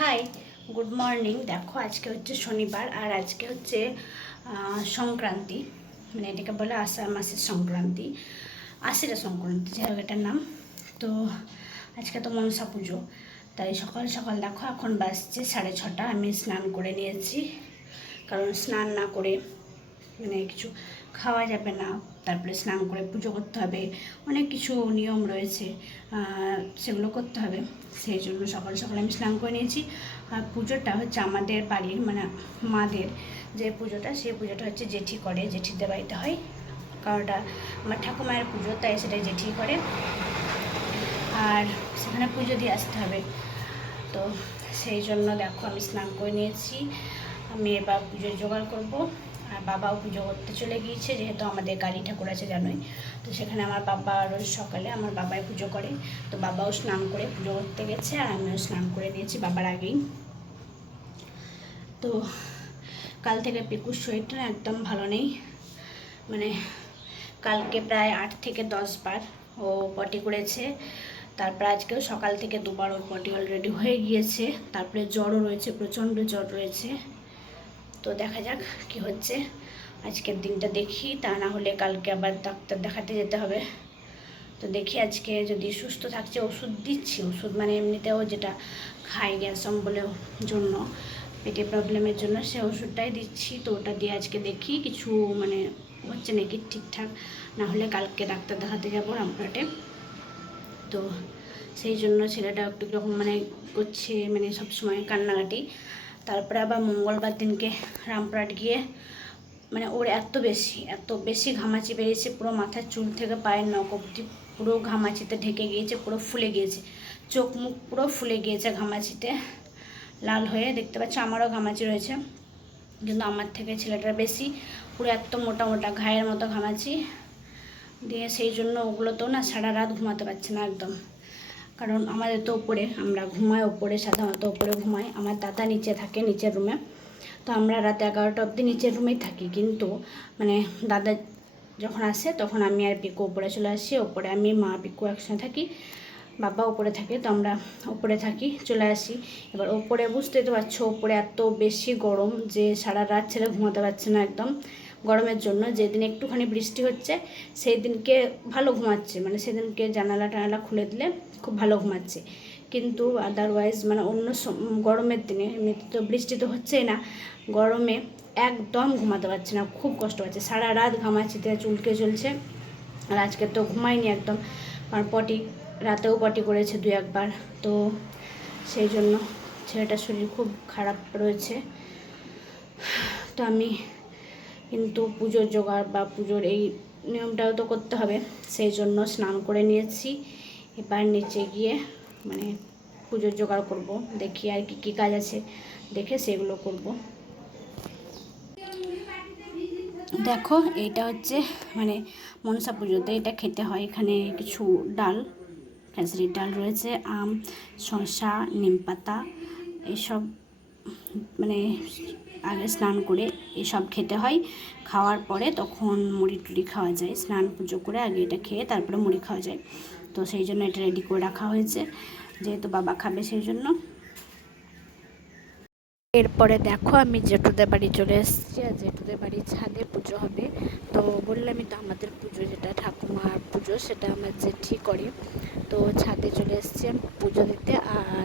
Hi good morning দেখো, আজকে হচ্ছে শনিবার আর আজকে হচ্ছে সংক্রান্তি। মানে এটাকে বলে আষাঢ় মাসের সংক্রান্তি আশিরা সংক্রান্তি, যাই হোক এটার নাম। তো আজকে তো মনসা পুজো, তাই সকাল সকাল দেখো, এখন বাজছে সাড়ে ছটা। আমি স্নান করে নিয়েছি, কারণ স্নান না করে মানে কিছু খাওয়া যাবে না। তারপরে স্নান করে পুজো করতে হবে, অনেক কিছু নিয়ম রয়েছে সেগুলো করতে হবে। সেই জন্য সকাল সকাল আমি স্নান করে নিয়েছি। আর পুজোটা হচ্ছে আমাদের বাড়ির মানে মাদের যে পুজোটা, সেই পুজোটা হচ্ছে জেঠি করে, জেঠিদের বাড়িতে হয়। কারণ ওটা আমার ঠাকুমায়ের পুজো, তাই সেটা জেঠি করে। আর সেখানে পুজো দিয়ে আসতে হবে। তো সেই জন্য দেখো আমি স্নান করে নিয়েছি। আমি এবার পুজোর জোগাড় করব। বাবাও পুজো করতে চলে গিয়েছে, যেহেতু আমাদের গাড়ি ঠাকুর আছে জানোই। তো সেখানে আমার বাবা রোজ সকালে আমার বাবাই পুজো করে। তো বাবাও স্নান করে পুজো করতে গেছে আর আমিও স্নান করে নিয়েছি বাবার আগেই। তো কাল থেকে পিকুর শরীরটা একদম ভালো নেই। মানে কালকে প্রায় আট থেকে দশ বার ও পটি করেছে। তারপর আজকেও সকাল থেকে দুবার ওর পটি অলরেডি হয়ে গিয়েছে। তারপরে জ্বরও রয়েছে, প্রচণ্ড জ্বর রয়েছে। তো দেখা যাক কি হচ্ছে। আজকের দিনটা দেখি, তা না হলে কালকে আবার ডাক্তার দেখাতে যেতে হবে। তো দেখি আজকে যদি সুস্থ থাকছে, ওষুধ দিচ্ছি। ওষুধ মানে এমনিতেও যেটা খাই গ্যাস অম্বলের জন্য, পেটে প্রবলেমের জন্য সে ওষুধটাই দিচ্ছি। তো ওটা দিয়ে আজকে দেখি কিছু মানে হচ্ছে নাকি ঠিকঠাক। না হলে কালকে ডাক্তার দেখাতে যাব রামপুরহাটে। তো সেই জন্য ছেলেটা একটু রকম মানে করছে মানে সবসময় কান্নাকাটি। তারপরে আবার মঙ্গলবার দিনকে রামপুরহাট গিয়ে মানে ওর এত বেশি এত বেশি ঘামাচি বেরিয়েছে, পুরো মাথার চুল থেকে পায়ের নখ অব্দি পুরো ঘামাচিতে ঢেকে গিয়েছে, পুরো ফুলে গিয়েছে। চোখ মুখ পুরো ফুলে গিয়েছে ঘামাচিতে, লাল হয়ে দেখতে পাচ্ছ আমারও ঘামাচি রয়েছে। কিন্তু আমার থেকে ছেলেটার বেশি, পুরো এত মোটা মোটা, ঘায়ের মতো ঘামাচি। দিয়ে সেই জন্য ওগুলো তো না সারা রাত ঘুমাতে পারছে না একদম। কারণ আমাদের তো ওপরে আমরা ঘুমাই ওপরে সাধারণত ওপরে ঘুমাই। আমার দাদা নিচে থাকে, নিচের রুমে তো আমরা রাত এগারোটা অবধি নিচের রুমেই থাকি। কিন্তু মানে দাদা যখন আসে, তখন আমি আর পিকু ওপরে চলে আসি। ওপরে আমি, মা, পিকু একসঙ্গে থাকি, বাবা ওপরে থাকে। তো আমরা ওপরে থাকি, চলে আসি। এবার ওপরে বুঝতেই তো পারছ ওপরে এত বেশি গরম যে সারা রাত ছেলে ঘুমাতে পারছে না একদম। গরমের জন্য, যেদিন একটুখানি বৃষ্টি হচ্ছে সেই দিনকে ভালো ঘুমাচ্ছে। মানে সেদিনকে জানালা টানালা খুলে দিলে খুব ভালো ঘুমাচ্ছে। কিন্তু আদারওয়াইজ মানে অন্য গরমের দিনে, এমনিতে তো বৃষ্টি তো হচ্ছেই না, গরমে একদম ঘুমাতে পারছে না, খুব কষ্ট পাচ্ছে সারা রাত ঘামাচ্ছে ঘামাচ্ছিতে, চুলকে চলছে আর আজকে তো ঘুমায়নি একদম। আর পটি, রাতেও পটি করেছে দু একবার। তো সেই জন্য ছেলেটার শরীর খুব খারাপ রয়েছে। তো আমি কিন্তু পুজোর জোগাড় বা পুজোর এই নিয়মটাও তো করতে হবে। সেই জন্য স্নান করে নিয়েছি। এবার নিচে গিয়ে মানে পুজোর জোগাড় করব। দেখি আর কি কী কাজ আছে। দেখে সেগুলো করব। দেখো, এইটা হচ্ছে মানে মনসা পুজোতে এটা খেতে হয়। এখানে কিছু ডাল খেসারির ডাল রয়েছে, আম, শসা নিমপাতা এইসব মানে আগে স্নান করে এসব খেতে হয়। খাওয়ার পরে তখন মুড়ি টুড়ি খাওয়া যায়। স্নান পুজো করে আগে এটা খেয়ে তারপরে মুড়ি খাওয়া যায়। তো সেই জন্য এটা রেডি করে রাখা হয়েছে। যেহেতু বাবা খাবে সেই জন্য। এরপরে দেখো আমি জেঠুদের বাড়ি চলে এসেছি আর জেঠুদের বাড়ির ছাদে পুজো হবে। তো বললামই তো আমাদের পুজো যেটা ঠাকুমার পুজো সেটা আমার জেঠি করে। তো ছাদে চলে এসেছি আমি পুজো দিতে আর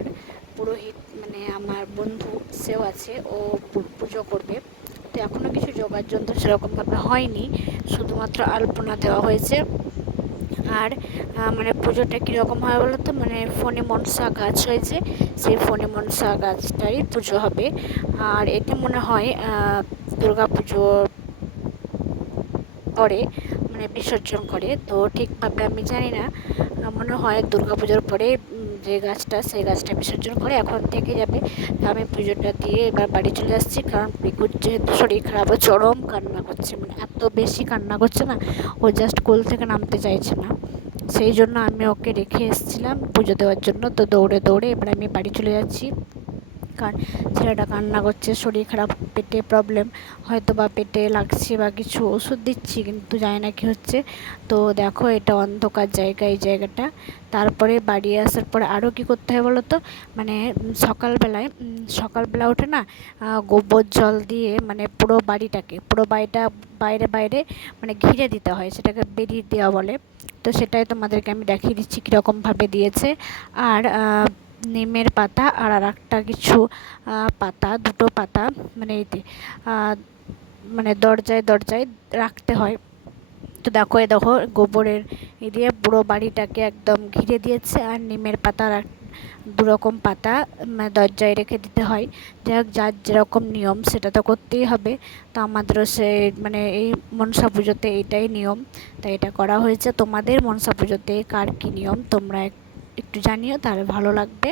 বন্ধু সেও আছে, ও পুজো করবে। তো এখনও কিছু জোগাড় যন্ত্র সেরকমভাবে হয়নি, শুধুমাত্র আলপনা দেওয়া হয়েছে। আর মানে পুজোটা কীরকম হয় বলো তো? মানে ফোনে মনসা গাছ হয়েছে, সেই ফোনে মনসা গাছটাই পুজো হবে। আর এটা মনে হয় দুর্গা পুজোর পরে মানে বিসর্জন করে। তো ঠিকভাবে আমি জানি না মনে হয় দুর্গা পুজোর পরে যে গাছটা, সেই গাছটা বিসর্জন করে এখন থেকে যাবে। আমি পুজোটা দিয়ে এবার বাড়ি চলে আসছি কারণ পিকুর যেহেতু শরীর খারাপ ও চরম কান্না করছে মানে এত বেশি কান্না করছে না, ও জাস্ট কোল থেকে নামতে চাইছে না। সেই জন্য আমি ওকে রেখে এসেছিলাম পুজো দেওয়ার জন্য, তো দৌড়ে দৌড়ে এবার আমি বাড়ি চলে যাচ্ছি। ছেলেটা কান্না করছে, শরীর খারাপ, পেটে প্রবলেম হয়তো বা পেটে লাগছে বা কিছু ওষুধ দিচ্ছি, কিন্তু জানি না কী হচ্ছে। তো দেখো, এটা অন্ধকার জায়গা এই জায়গাটা। তারপরে বাড়ি আসার পরে আরও কী করতে হয় বলো তো? মানে সকালবেলায় সকালবেলা উঠে না গোবর জল দিয়ে মানে পুরো বাড়িটাকে, পুরো বাড়িটা বাইরে বাইরে মানে ঘিরে দিতে হয়, সেটাকে বেরিয়ে দেওয়া বলে। তো সেটাই তোমাদেরকে আমি দেখিয়ে দিচ্ছি কীরকমভাবে দিয়েছে। আর নিমের পাতা আর আর একটা কিছু পাতা, দুটো পাতা মানে এতে মানে দরজায় দরজায় রাখতে হয়। তো দেখো এ দেখো, গোবরের এ দিয়ে পুরো বাড়িটাকে একদম ঘিরে দিয়েছে আর নিমের পাতা রাখ দু রকম পাতা মানে দরজায় রেখে দিতে হয়। যাই হোক, যার যেরকম নিয়ম, সেটা তো করতেই হবে। তো আমাদেরও সে মানে এই মনসা পুজোতে এটাই নিয়ম। তাই এটা করা হয়েছে। তোমাদের মনসা পুজোতে কার কী নিয়ম? তোমরা একটু জানিও তাহলে ভালো লাগবে।